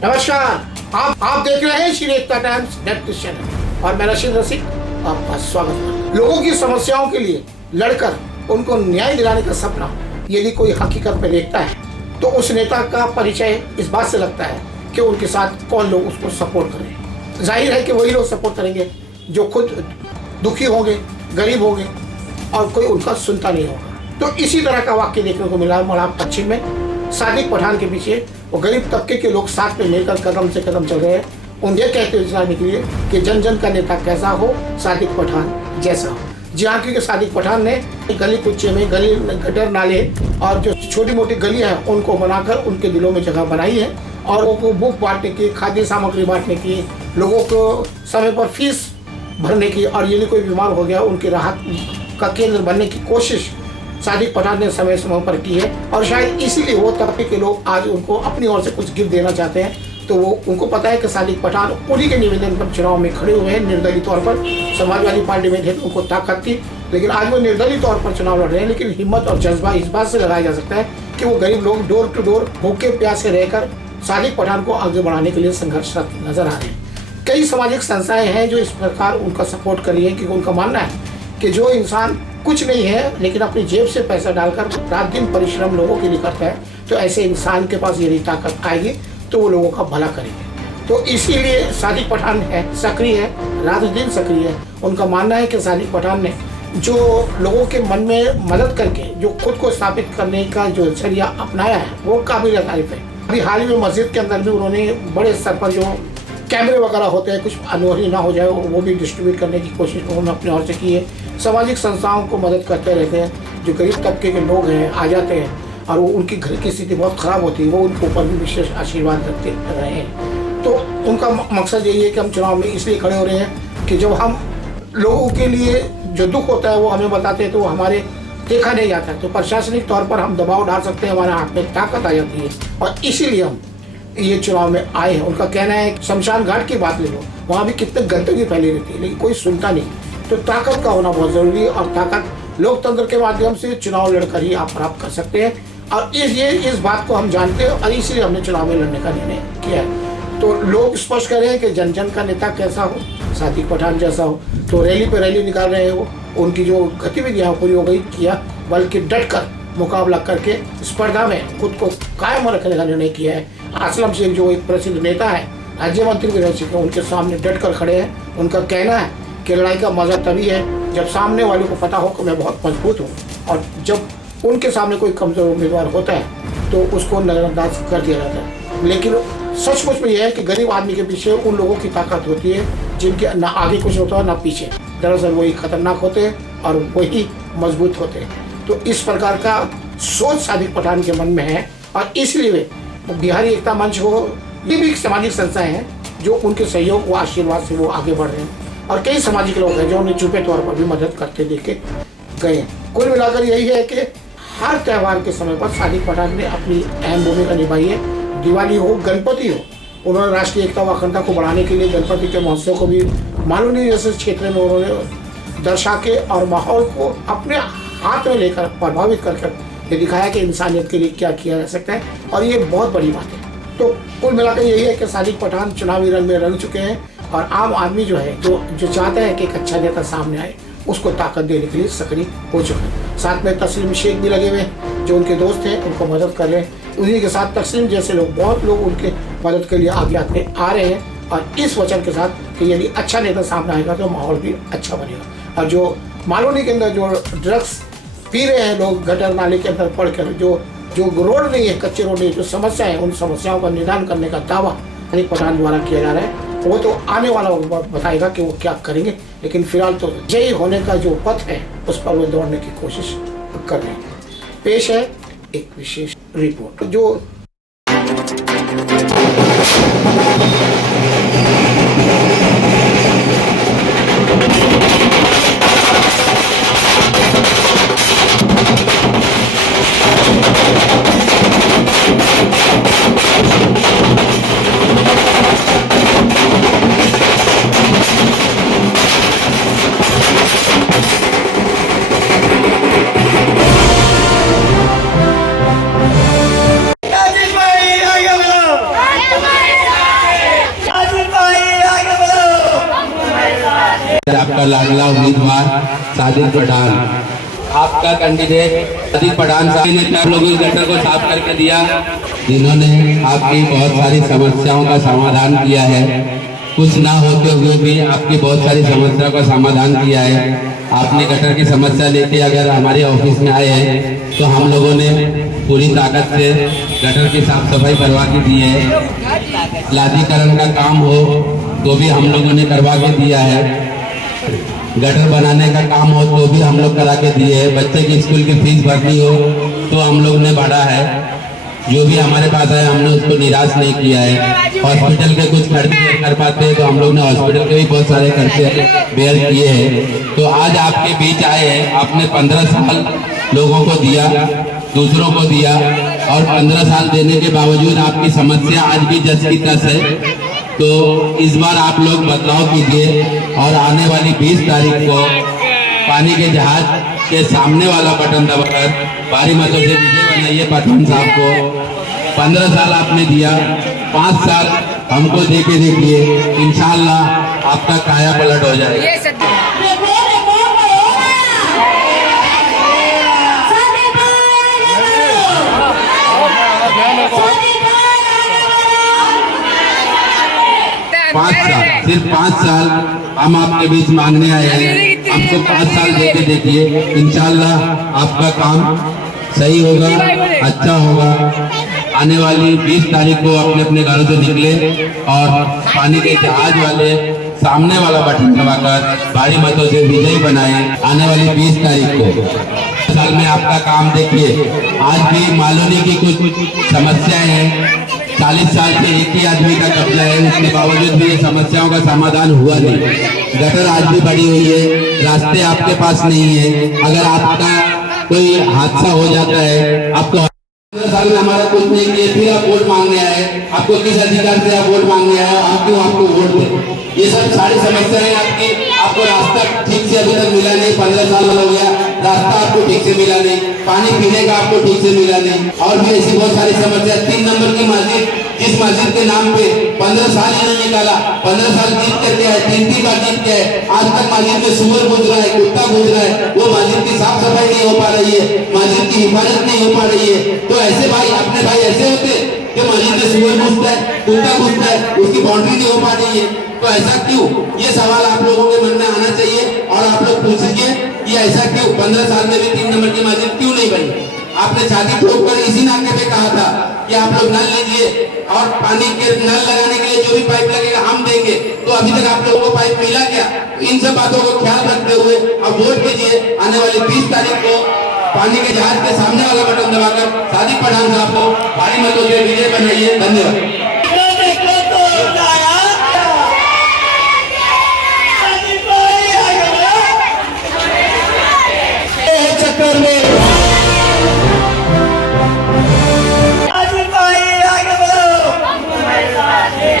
नमस्कार, आप देख रहे हैं श्री एकता टाइम्स नेट न्यूज चैनल और मैं रशीद रसिक आपका स्वागत है। लोगों की समस्याओं के लिए लड़कर उनको न्याय दिलाने का सपना यदि कोई हकीकत में देखता है तो उस नेता का परिचय इस बात से लगता है कि उनके साथ कौन लोग उसको सपोर्ट करें। जाहिर है कि वही लोग सपोर्ट करेंगे जो खुद दुखी होंगे, गरीब होंगे और कोई उनका सुनता नहीं होगा। तो इसी तरह का वाक्य देखने को मिला मलाब पश्चिम में। सादिक पठान के पीछे वो गरीब तबके के लोग साथ में मिलकर कदम से कदम चल रहे हैं उन्हें कहते हुए जाने के लिए कि जन जन का नेता कैसा हो, सादिक पठान जैसा हो। जी हाँ, क्योंकि सादिक पठान ने गली कुच्चे में गली गटर नाले और जो छोटी मोटी गली है उनको बनाकर उनके दिलों में जगह बनाई है और वो बुक बांटने की, खाद्य सामग्री बांटने की, लोगों को समय पर फीस भरने की और यदि कोई बीमार हो गया उनकी राहत का केंद्र बनने की कोशिश सादिक पठान ने समय समय पर की है। और शायद इसीलिए वो तबके के लोग आज उनको अपनी ओर से कुछ गिफ्ट देना चाहते हैं। तो वो उनको पता है कि सादिक पठान उन्हीं के निवेदन पर चुनाव में खड़े हुए हैं निर्दलीय तौर पर। समाजवादी पार्टी में थे तो उनको ताकत थी, लेकिन आज वो निर्दलीय तौर पर चुनाव लड़ रहे हैं। लेकिन हिम्मत और जज्बा इस बात से लगाया जा सकता है कि वो गरीब लोग डोर टू डोर भूखे प्यासे रहकर सादिक पठान को आगे बढ़ाने के लिए संघर्षरत नजर आ रहे हैं। कई सामाजिक संस्थाएं हैं जो इस प्रकार उनका सपोर्ट कर रही है, क्योंकि उनका मानना है कि जो इंसान कुछ नहीं है लेकिन अपनी जेब से पैसा डालकर रात दिन परिश्रम लोगों के लिए करता है, तो ऐसे इंसान के पास यदि ताकत आएगी तो वो लोगों का भला करेंगे। तो इसीलिए सादिक पठान है सक्रिय है, रात दिन सक्रिय है। उनका मानना है कि सादिक पठान ने जो लोगों के मन में मदद करके जो खुद को स्थापित करने का जो जरिया अपनाया है वो काबिल तारीफ है। अभी हाल ही में मस्जिद के अंदर भी उन्होंने बड़े स्तर पर जो कैमरे वगैरह होते हैं, कुछ अनहोनी ना हो जाए, वो भी डिस्ट्रीब्यूट करने की कोशिश उन्होंने अपने ओर से की है। सामाजिक संस्थाओं को मदद करते रहते हैं। जो गरीब तबके के लोग हैं आ जाते हैं और वो उनकी घर की स्थिति बहुत ख़राब होती है, वो उनके ऊपर भी विशेष आशीर्वाद रखते रहे हैं। तो उनका मकसद यही है कि हम चुनाव में इसलिए खड़े हो रहे हैं कि जब हम लोगों के लिए जो दुख होता है वो हमें बताते हैं तो वो हमारे देखा नहीं जाता है, तो प्रशासनिक तौर पर हम दबाव डाल सकते हैं, हमारे हाथ में ताकत आ जाती है और इसीलिए हम ये चुनाव में आए हैं। उनका कहना है शमशान घाट की बात ले लो, वहाँ भी कितने गंदगी फैली रहती है लेकिन कोई सुनता नहीं। तो ताकत का होना बहुत जरूरी है और ताकत लोकतंत्र के माध्यम से चुनाव लड़कर ही आप प्राप्त कर सकते हैं। और इस बात को हम जानते हैं और इसीलिए हमने चुनाव में लड़ने का निर्णय किया है। तो लोग स्पष्ट कर रहे हैं कि जन जन का नेता कैसा हो, सादिक पठान जैसा हो। तो रैली पे रैली निकाल रहे हैं वो, उनकी जो गतिविधियाँ पूरी हो गई किया, बल्कि डट कर मुकाबला करके स्पर्धा में खुद को कायम रखने का निर्णय किया है। असलम शेख जो एक प्रसिद्ध नेता है, राज्य मंत्री भी रह चुके हैं, उनके सामने डट कर खड़े हैं। उनका कहना है कि लड़ाई का मजा तभी है जब सामने वाले को पता हो कि मैं बहुत मजबूत हूँ, और जब उनके सामने कोई कमजोर उम्मीदवार होता है तो उसको नजरअंदाज कर दिया जाता है। लेकिन सचमुच में यह है कि गरीब आदमी के पीछे उन लोगों की ताकत होती है जिनके ना आगे कुछ होता है ना पीछे। दरअसल वही खतरनाक होते हैं और वही मजबूत होते हैं। तो इस प्रकार का सोच सादिक पठान के मन में है और इसलिए बिहारी एकता मंच हो, ये भी सामाजिक संस्थाएं हैं जो उनके सहयोग व आशीर्वाद से वो आगे बढ़ रहे हैं और कई सामाजिक लोग हैं जो उन्हें छुपे तौर पर भी मदद करते देखे गए। कुल मिलाकर यही है कि हर त्यौहार के समय पर सादिक पठान ने अपनी अहम भूमिका निभाई है। दिवाली हो, गणपति हो, उन्होंने राष्ट्रीय एकता व अखंडता को बढ़ाने के लिए गणपति के महोत्सव को भी माननीय जैसे क्षेत्र में उन्होंने दर्शा के और माहौल को अपने हाथ में लेकर प्रभावित कर ये दिखाया कि इंसानियत के लिए क्या किया जा सकता है और ये बहुत बड़ी बात है। तो कुल मिलाकर यही है कि सादिक पठान चुनावी रंग में रंग चुके हैं और आम आदमी जो है जो चाहता है कि एक अच्छा नेता सामने आए उसको ताकत देने के लिए सक्रिय हो चुके हैं। साथ में तस्लीम शेख भी लगे हुए हैं जो उनके दोस्त हैं, उनको मदद कर रहे हैं। उन्हीं के साथ तस्लीम जैसे लोग, बहुत लोग उनके मदद के लिए आगे आते आ रहे हैं और इस वचन के साथ कि यदि अच्छा नेता सामने आएगा तो माहौल भी अच्छा बनेगा। और जो मालूनी के अंदर जो ड्रग्स पी रहे हैं लोग गटर नाले के अंदर पढ़कर, जो रोड नहीं है, कच्चे रोड नहीं, जो समस्या है, उन समस्याओं का निदान करने का दावा सादिक पठान द्वारा किया जा रहा है। वो तो आने वाला बताएगा कि वो क्या करेंगे, लेकिन फिलहाल तो जय होने का जो पथ है उस पर वो दौड़ने की कोशिश कर रहे हैं। पेश है एक विशेष रिपोर्ट जो आपका लाडला उम्मीदवार साजिद पठान, आपका कैंडिडेट साजिद पठान साहब ने 4 लोगों के गटर को साफ करके दिया, जिन्होंने आपकी बहुत सारी समस्याओं का समाधान किया है। कुछ ना होते हुए भी आपकी बहुत सारी समस्याओं का समाधान किया है। आपने गटर की समस्या लेके अगर हमारे ऑफिस में आए हैं तो हम लोगों ने पूरी ताकत से गटर की साफ सफाई करवा के दी है। लादीकरण का काम हो तो भी हम लोगों ने करवा के दिया है। गटर बनाने का काम हो तो भी हम लोग करा के दिए हैं। बच्चे की स्कूल की फीस भरनी हो तो हम लोग ने बढ़ा है। जो भी हमारे पास है हमने उसको निराश नहीं किया है। हॉस्पिटल के कुछ खर्च कर पाते हैं तो हम लोग ने हॉस्पिटल के भी बहुत सारे खर्चे बेयर किए हैं। तो आज आपके बीच आए हैं, आपने 15 साल लोगों को दिया, दूसरों को दिया, और 15 साल देने के बावजूद आपकी समस्या आज भी जस की तस है। तो इस बार आप लोग बदलाव कीजिए और आने वाली 20 तारीख को पानी के जहाज के सामने वाला बटन दबाकर भारी मतों से विजय बनाइए पठान साहब को। 15 साल आपने दिया, 5 साल हमको दे के देखिए, इंशाअल्लाह आपका काया पलट हो जाएगा। 5 साल, सिर्फ 5 साल हम आपके बीच मांगने आए हैं। हमको 5 साल दे के देखिए, इंशाअल्लाह आपका काम सही होगा, अच्छा होगा। आने वाली 20 तारीख को अपने अपने घरों से निकले और पानी के जहाज वाले सामने वाला बटन दबाकर भारी मतों से विजयी बनाए। आने वाली 20 तारीख को साल में आपका काम देखिए। आज भी मालूनी की कुछ समस्याएं हैं, 40 साल से एक ही आदमी का कब्जा है, उसके बावजूद भी ये समस्याओं का समाधान हुआ नहीं। गटर आज भी बड़ी हुई है, रास्ते आपके पास नहीं है। अगर आपका कोई हादसा हो जाता है, आपको 15 साल में हमारा कुछ नहीं किए, फिर आप वोट मांगने आए। आपको किस अधिकार से आप वोट मांगने आए? हम क्यों आपको वोट दें? ये सब सारी समस्याएं आपकी। आपको रास्ता ठीक से अभी तक मिला नहीं, 15 साल हो गया, रास्ता आपको ठीक से मिला नहीं, पानी पीने का आपको ठीक से मिला नहीं, और भी ऐसी बहुत सारी समस्या। 3 नंबर की मस्जिद, जिस मस्जिद के नाम पे 15 साल ही नहीं निकाला, 15 साल जीत करके आए, 3 बार जीत के आए, आज तक मस्जिद में सुअर घुस रहा है, कुत्ता घुस रहा है, वो मस्जिद की साफ सफाई नहीं हो पा रही है, मस्जिद की हिफाजत नहीं हो पा रही है। तो ऐसे भाई, अपने भाई ऐसे होते कि मस्जिद में सुअर घुसता है, कुत्ता घुसता है, उसकी बाउंड्री नहीं हो पा रही है, तो ऐसा क्यों? ये सवाल आप लोगों के मन में आना चाहिए और आप लोग पूछिए कि ऐसा क्यों? 15 साल में भी 3 नंबर की मस्जिद क्यों नहीं बनी? आपने छाती ठोक कर इसी नाके पे कहा था कि आप लोग नल लीजिए और पानी के नल लगाने के लिए जो भी पाइप लगेगा हम देंगे। तो अभी तक आप लोगों को पाइप मिला क्या? इन सब बातों को ख्याल रखते हुए अब वोट कीजिए। आने वाली 20 तारीख को पानी के जहाज के सामने वाला बटन दबाकर साजिद पठान साहब को भारी मतों से विजय बनाइए। धन्यवाद।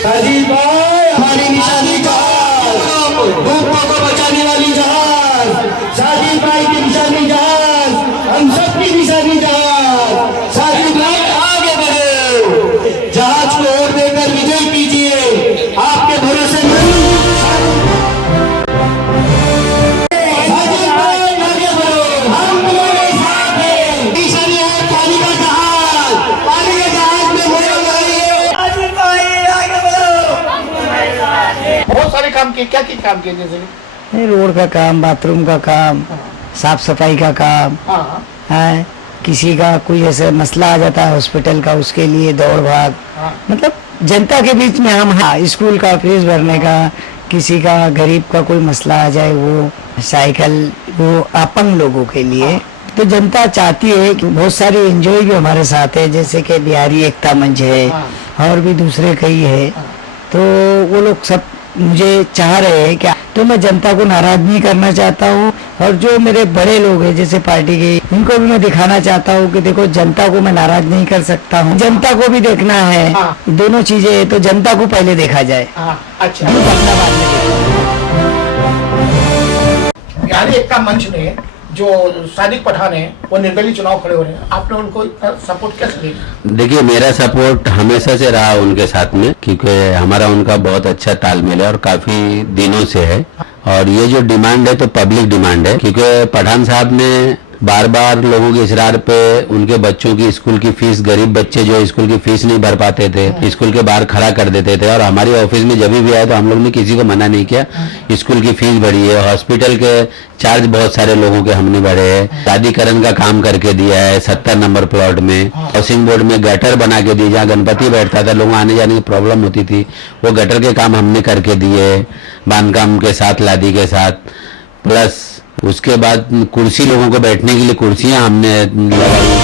साजिद भाई हमारी निशानी जहाज, भूखों को बचाने वाली जहाज, साजिद भाई की निशानी जहाज, हम सब की निशानी जहाज। साजिद भाई आगे बढ़ो, जहाज को वोट देकर विजय कीजिए, आपके भरोसे नहीं। साजिद भाई आगे बढ़ो, हम तुम्हारे साथ हैं। निशानी है पानी का जहाज, पानी के जहाज में वोट लगाइए। साजिद भाई आगे बढ़ो। बहुत सारे काम किए, क्या काम किए? जैसे नहीं, रोड का काम, बाथरूम का काम, साफ सफाई का काम हाँ है। किसी का कोई ऐसा मसला आ जाता है हॉस्पिटल का, उसके लिए दौड़ भाग, हाँ। मतलब जनता के बीच में हम, हाँ, स्कूल का फीस भरने का, किसी का गरीब का कोई मसला आ जाए, वो साइकिल, वो अपंग लोगों के लिए। तो जनता चाहती है कि बहुत सारी एनजीओ भी हमारे साथ है, जैसे कि बिहारी एकता मंच है और भी दूसरे कई है। तो वो लोग सब मुझे चाह रहे हैं क्या, तो मैं जनता को नाराज नहीं करना चाहता हूँ। और जो मेरे बड़े लोग हैं जैसे पार्टी के, इनको भी मैं दिखाना चाहता हूँ कि देखो, जनता को मैं नाराज नहीं कर सकता हूँ, जनता को भी देखना है। हाँ। दोनों चीजें है, तो जनता को पहले देखा जाए। अच्छा, अपना बाद में देखो। बिहारी एकता मंच ने जो साजिद पठान है वो निर्दलीय चुनाव खड़े हो रहे हैं, आपने उनको सपोर्ट कैसे दिया? देखिए, मेरा सपोर्ट हमेशा से रहा उनके साथ में, क्योंकि हमारा उनका बहुत अच्छा तालमेल है और काफी दिनों से है। और ये जो डिमांड है तो पब्लिक डिमांड है, क्योंकि पठान साहब ने बार बार लोगों के इसरार पे उनके बच्चों की स्कूल की फीस, गरीब बच्चे जो स्कूल की फीस नहीं भर पाते थे स्कूल के बाहर खड़ा कर देते थे, और हमारी ऑफिस में जब भी आए तो हम लोग ने किसी को मना नहीं किया। स्कूल की फीस बढ़ी है, हॉस्पिटल के चार्ज बहुत सारे लोगों के हमने बढ़े हैं, शादीकरण का काम करके दिया है 70 नंबर प्लॉट में, हाउसिंग बोर्ड में गटर बना के दिए, जहाँ गणपति बैठता था लोगों आने जाने की प्रॉब्लम होती थी, वो गटर के काम हमने करके दिए, बांधकाम के साथ, लादी के साथ, प्लस उसके बाद कुर्सी, लोगों को बैठने के लिए कुर्सियां हमने लगा